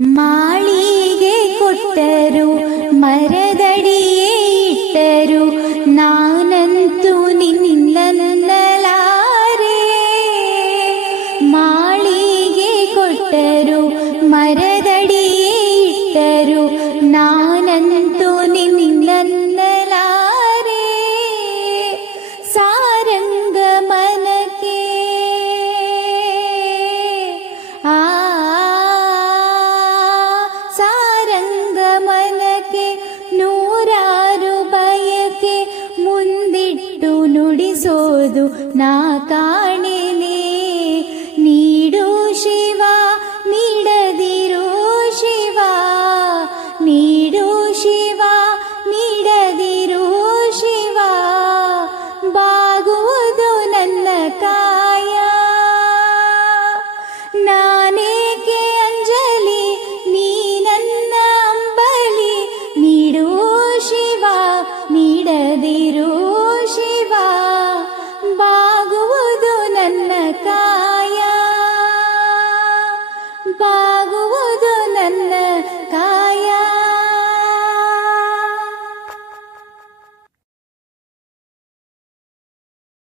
ಮಾಳಿಗೆ ಕೊಟ್ಟರು ಮರದಡಿಯೇ ಇಟ್ಟರು, ನಾನಂತೂ ನಿನ್ನನ್ನಲಾರೆ. ಮಾಳಿಗೆ ಕೊಟ್ಟರು ಮರದಡಿಯೇ ಇಟ್ಟರು, ನಾನಂತೂ ನಿನ್ನನ್ನಲಾರೆ. ಸಾರಂಗ ಮನಕ್ಕೆ ಸಾರಂಗ ಮನಕ್ಕೆ ನೂರಾರು ಬಯಕೆ ಮುಂದಿಟ್ಟು ನುಡಿಸೋದು ನಾ